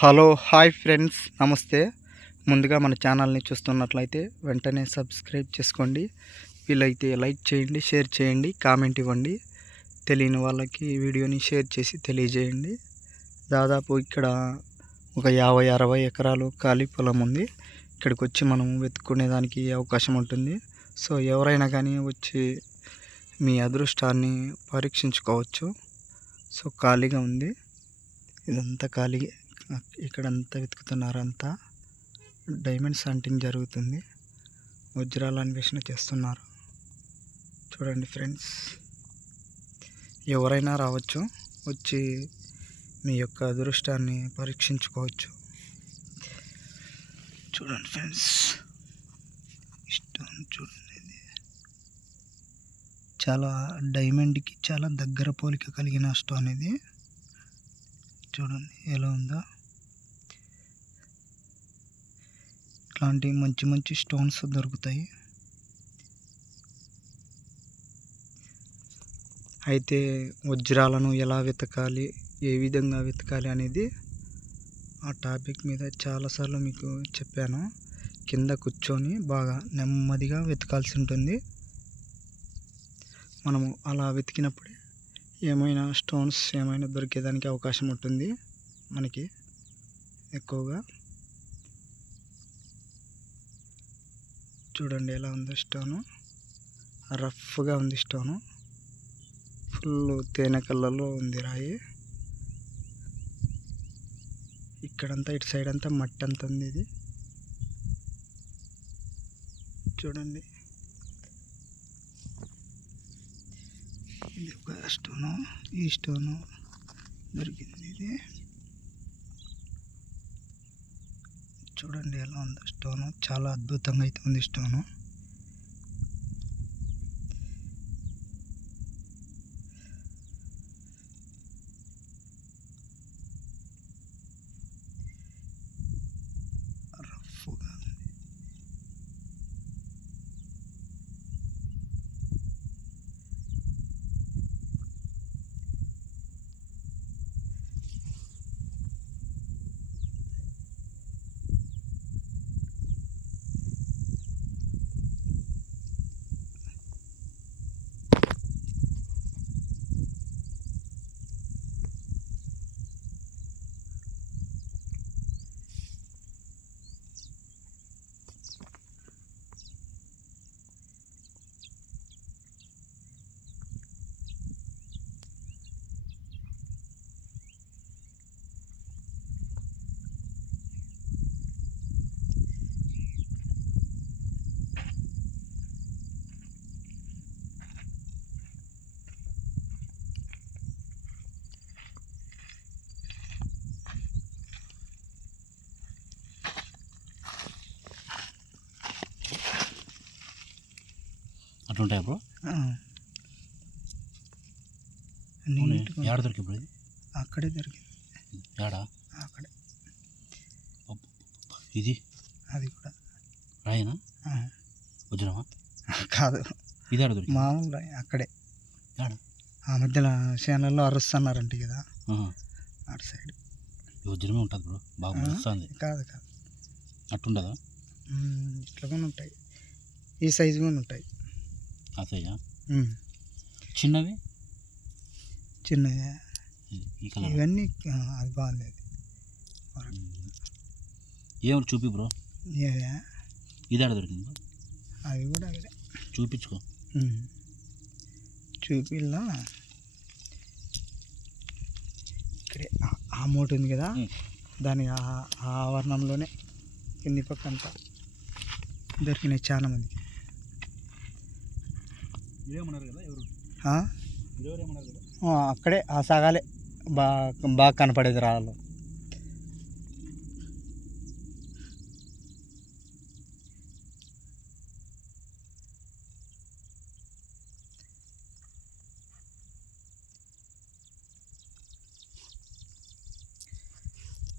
Hello hi friends. నమస్తే. ముందుగా మన ఛానల్ని చూస్తున్నట్లయితే వెంటనే సబ్స్క్రైబ్ చేసుకోండి. వీలైతే లైక్ చేయండి షేర్ చేయండి కామెంట్ ఇవ్వండి. తెలియని వాళ్ళకి వీడియోని షేర్ చేసి తెలియజేయండి. దాదాపు ఇక్కడ ఒక యాభై అరవై ఎకరాలు ఖాళీ పొలం ఉంది. ఇక్కడికి వచ్చి మనం వెతుక్కునే దానికి అవకాశం ఉంటుంది. సో ఎవరైనా కానీ వచ్చి మీ అదృష్టాన్ని పరీక్షించుకోవచ్చు. సో ఖాళీగా ఉంది. ఇదంతా ఖాళీ ఇక్కడంతా వెతుకుతున్నారు అంతా డైమండ్స్ హంటింగ్ జరుగుతుంది. వజ్రాల అన్వేషణ చేస్తున్నారు. చూడండి ఫ్రెండ్స్. ఎవరైనా రావచ్చు వచ్చి మీ యొక్క అదృష్టాన్ని పరీక్షించుకోవచ్చు. చూడండి ఫ్రెండ్స్. ఇష్టం చూడండి. చాలా డైమండ్కి చాలా దగ్గర పోలిక కలిగిన స్టోన్ ఇది చూడండి ఎలా ఉందో. ఇట్లాంటి మంచి మంచి స్టోన్స్ దొరుకుతాయి. అయితే వజ్రాలను ఎలా వెతకాలి ఏ విధంగా వెతకాలి అనేది ఆ టాపిక్ మీద చాలాసార్లు మీకు చెప్పాను. కింద కూర్చొని బాగా నెమ్మదిగా వెతకాల్సి ఉంటుంది. మనము అలా వెతికినప్పుడే ఏమైనా స్టోన్స్ ఏమైనా దొరికేదానికి అవకాశం ఉంటుంది మనకి ఎక్కువగా. చూడండి ఎలా ఉంది స్టోను. రఫ్గా ఉంది స్టోను. ఫుల్ తేనె కళ్ళలో ఉంది రాయి. ఇక్కడంతా ఇటు సైడ్ అంతా మట్టి అంత ఉంది ఇది. చూడండి. ఇది ఒక స్టోను. ఈ స్టోను దొరికింది ఇది. చూడండి ఎలా ఉందో స్టోను. చాలా అద్భుతంగా అయితే ఉంది స్టోను. అట్లుంటాయి బ్రో? ఆ. నీట్గా ఏడ దొరికి బ్రో ఇది? అక్కడే దొరికింది. ఏడా అక్కడే. ఇది? అది కూడా. రాయనా. వజ్రమా? కాదు. ఇది ఏడ దొరికి మామూలు రాయి అక్కడే. ఏడ ఆ మధ్యలో చేనల్లో అరుస్తున్నారంట కదా. అటు సైడ్. వజ్రమే ఉంటుంది బ్రో బాగా ఆ? వస్తుంది. కాదు కాదు. అట్టుండదా? ఇట్లా కూడా ఉంటాయి. ఈ సైజు కూడా ఉంటాయి. ఆ సైజా ఉమ్, చిన్నవి చిన్నవి ఇవన్నీ అది బాగుంది అది ఏమి చూపి బ్రో? ఏ, ఇది ఏడ దొరికింది బ్రో? అది కూడా అదే. చూపించుకో. చూపిల్లా ఇక్కడే ఆ- మూట ఉంది కదా. దాని ఆవరణంలోనే కింది పక్క అంతా దొరికినాయి చాలా మందికి ఇదేమన్నారు కదా ఎవరు ఆ? ఎవరేమన్నారు కదా ఆ, అక్కడే ఆ సగాలే. బాగా బాగా కనపడేది రాళ్ళు.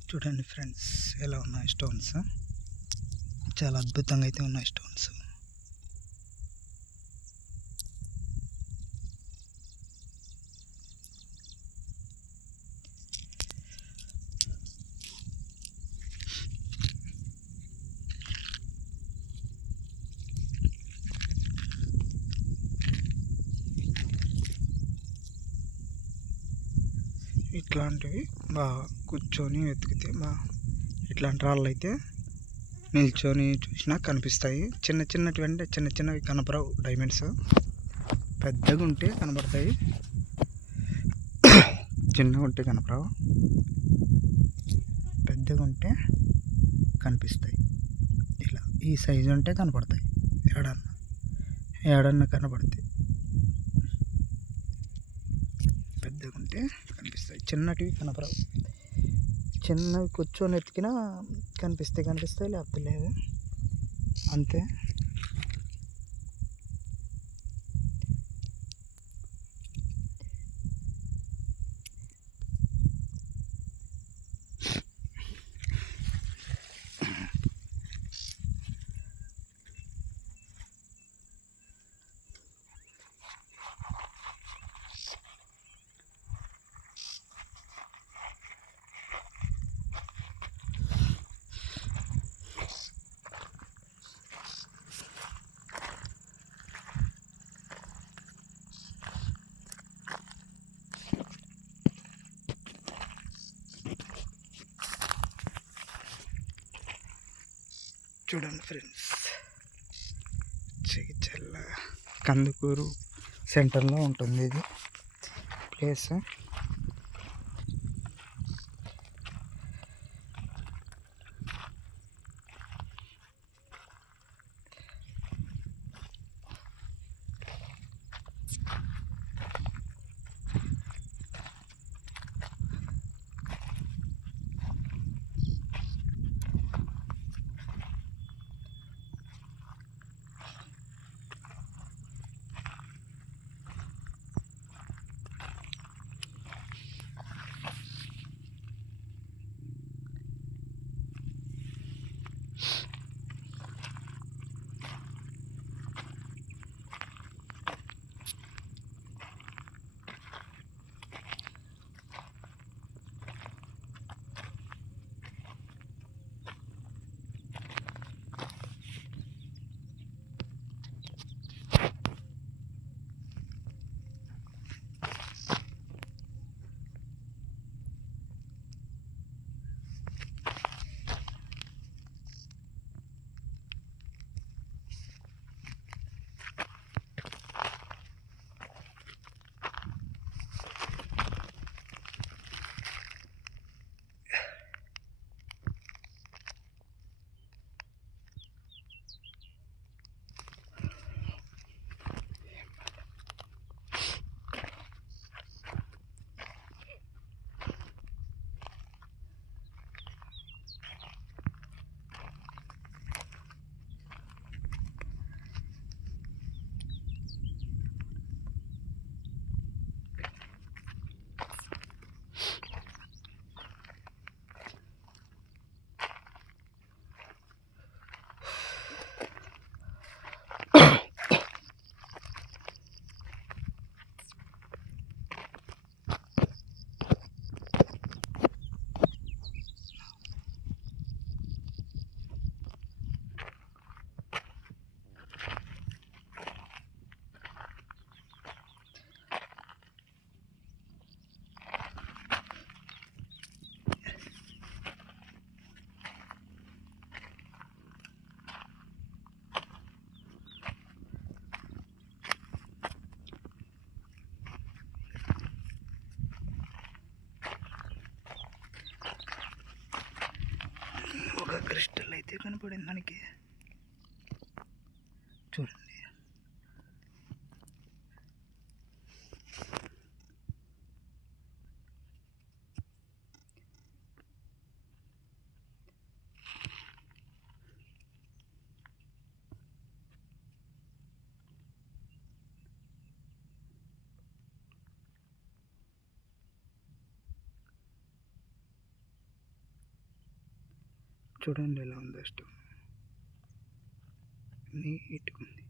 చూడండి ఫ్రెండ్స్ ఎలా ఉన్నాయి స్టోన్స్? చాలా అద్భుతంగా అయితే ఉన్నాయి స్టోన్స్. ఇట్లాంటివి బాగా కూర్చొని వెతికితే బాగా ఇట్లాంటి రాళ్ళు అయితే నిల్చొని చూసినా కనిపిస్తాయి. చిన్న చిన్నటివి అంటే చిన్న చిన్నవి కనపడవు డైమండ్స్. పెద్దగా ఉంటే కనపడతాయి. చిన్నగా ఉంటే కనపడవు. పెద్దగా ఉంటే కనిపిస్తాయి. ఇలా ఈ సైజు ఉంటే కనపడతాయి. ఏడన్నా ఏడన్నా కనపడతాయి పెద్దగా ఉంటే చిన్నటివి కనపడవు. చిన్నవి కూర్చొని ఎతికినా కనిపిస్తాయి కనిపిస్తాయి లేకపోతే లేదు అంతే. చూడండి ఫ్రెండ్స్. చిగిచెల్ల కందుకూరు సెంటర్లో ఉంటుంది ఇది. ప్లేస్. అయితే కనపడింది మనకి చూడండి చూడండి ఎలా ఉందో స్టోన్ నీట్గా ఉంది.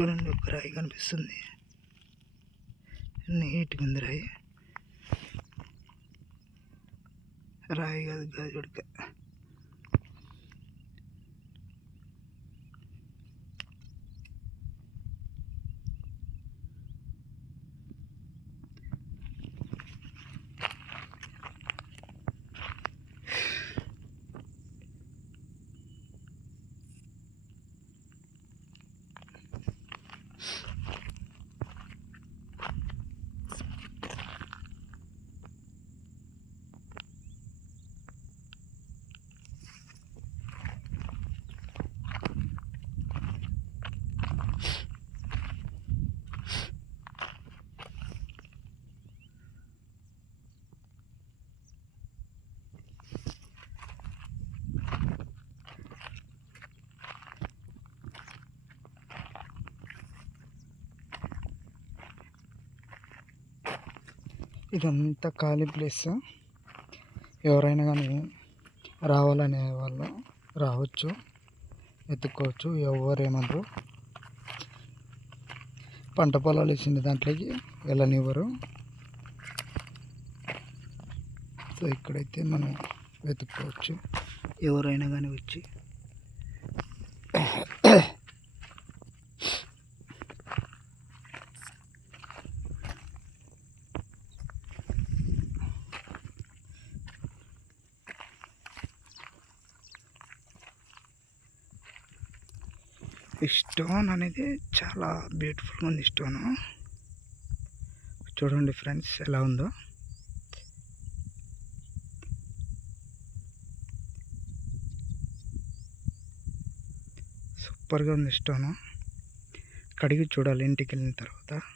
చూడండి ఒక రాయి కనిపిస్తుంది. నీట్గా ఉంది రాయి. రాయి కాదు గాజుడికాయ ఇదంతా ఖాళీ ప్లేస్. ఎవరైనా కానీ రావాలనే వాళ్ళు రావచ్చు ఎత్తుక్కోవచ్చు ఎవరేమనరు పంట పొలాలు వేసిన దాంట్లోకి వెళ్ళనివ్వరు. సో ఇక్కడైతే మనం వెతుక్కోవచ్చు. ఎవరైనా కానీ వచ్చి ఈ స్టోన్ అనేది చాలా బ్యూటిఫుల్గా ఉంది స్టోను. చూడండి ఫ్రెండ్స్ ఎలా ఉందో. సూపర్గా ఉంది స్టోను. కడిగి చూడాలి ఇంటికి వెళ్ళిన తర్వాత.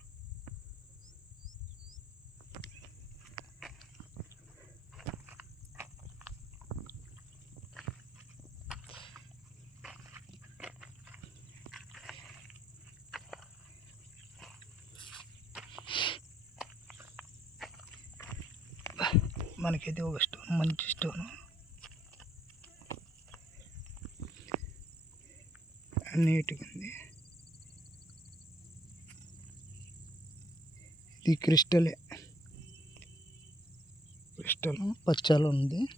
ఒక స్టోన్ మంచి స్టోను నీట్గా ఉంది. ఇది క్రిస్టలే. క్రిస్టల్ పచ్చలో ఉంది.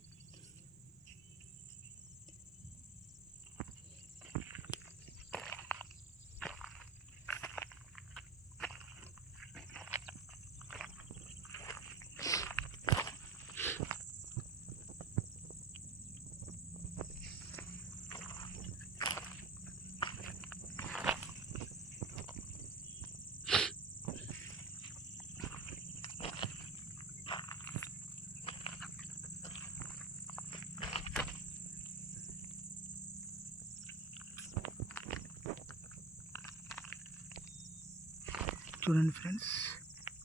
చూడండి ఫ్రెండ్స్.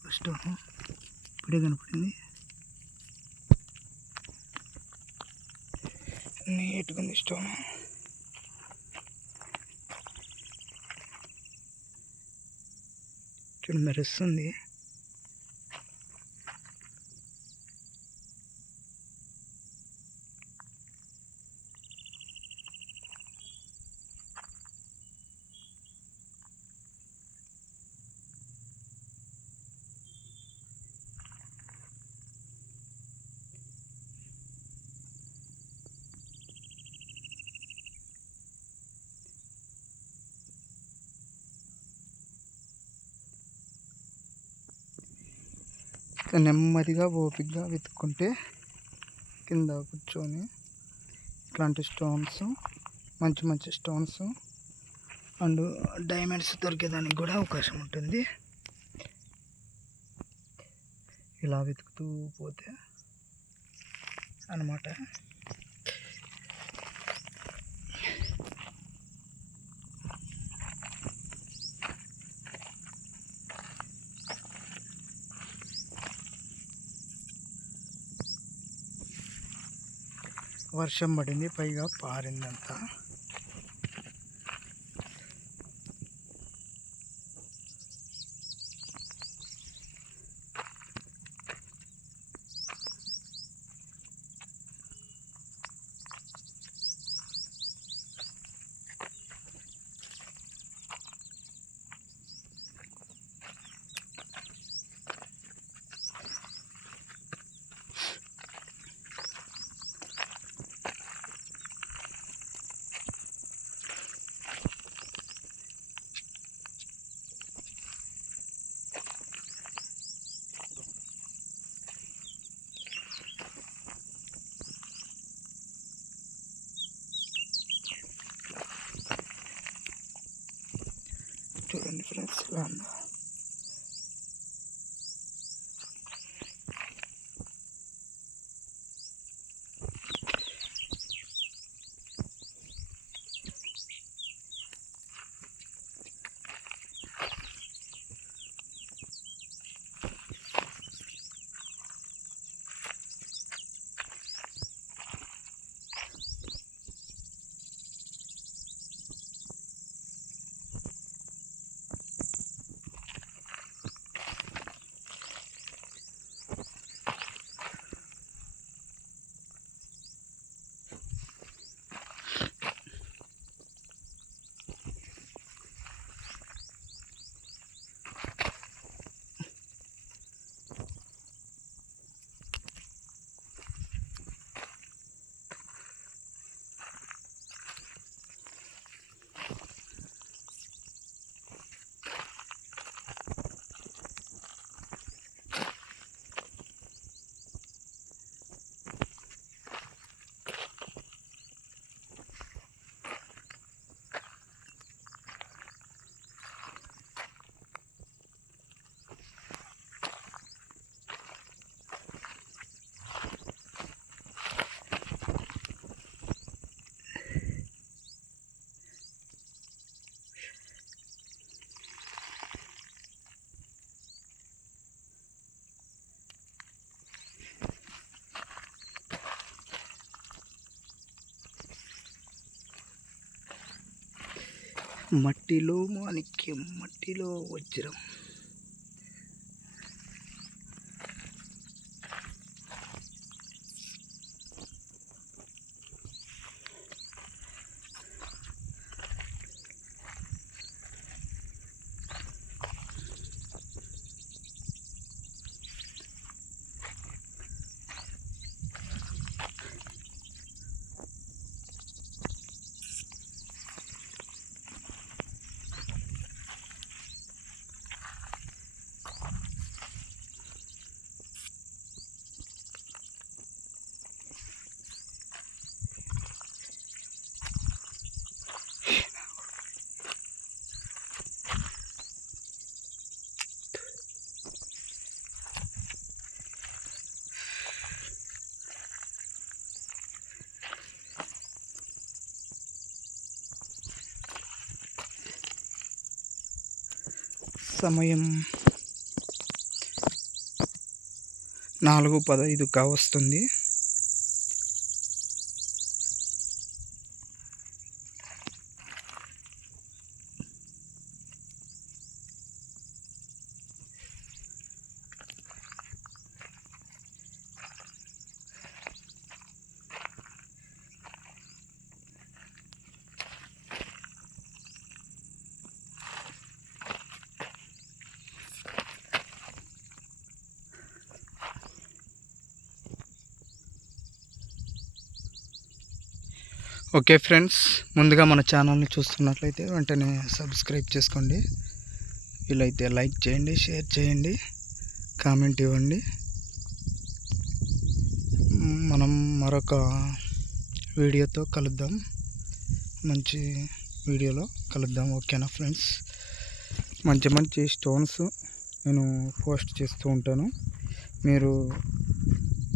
ఫస్ట్ ఇప్పుడే కనపడింది. నీట్గా ఉంది స్టోన్. చూడండి మెరుస్తుంది. నెమ్మదిగా ఓపికగా వెతుక్కుంటే కింద కూర్చొని ఇట్లాంటి స్టోన్స్ మంచి మంచి స్టోన్స్ అండ్ డైమండ్స్ దొరికేదానికి కూడా అవకాశం ఉంటుంది. ఇలా వెతుకుతూ పోతే అన్నమాట. వర్షం పడింది పైగా పారిందంతా. చూడండి మట్టిలో మాణిక్యం మట్టిలో వజ్రం. సమయం నాలుగు పదహైదు కావస్తుంది ఓకే ఫ్రెండ్స్ ముందుగా మన ఛానల్ని చూస్తున్నట్లయితే వెంటనే సబ్స్క్రైబ్ చేసుకోండి. వీలైతే లైక్ చేయండి షేర్ చేయండి కామెంట్ ఇవ్వండి. మనం మరొక వీడియోతో కలుద్దాం. మంచి వీడియోలో కలుద్దాం ఓకేనా ఫ్రెండ్స్? మంచి మంచి స్టోన్స్ నేను పోస్ట్ చేస్తూ ఉంటాను. మీరు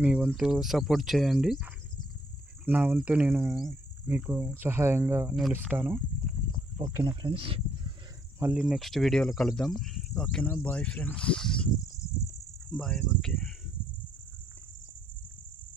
మీ వంతు సపోర్ట్ చేయండి. నా వంతు నేను మీకు సహాయంగా నిలుస్తాను. ఓకేనా ఫ్రెండ్స్? మళ్ళీ నెక్స్ట్ వీడియోలో కలుద్దాం. ఓకేనా? Bye friends. Bye okay.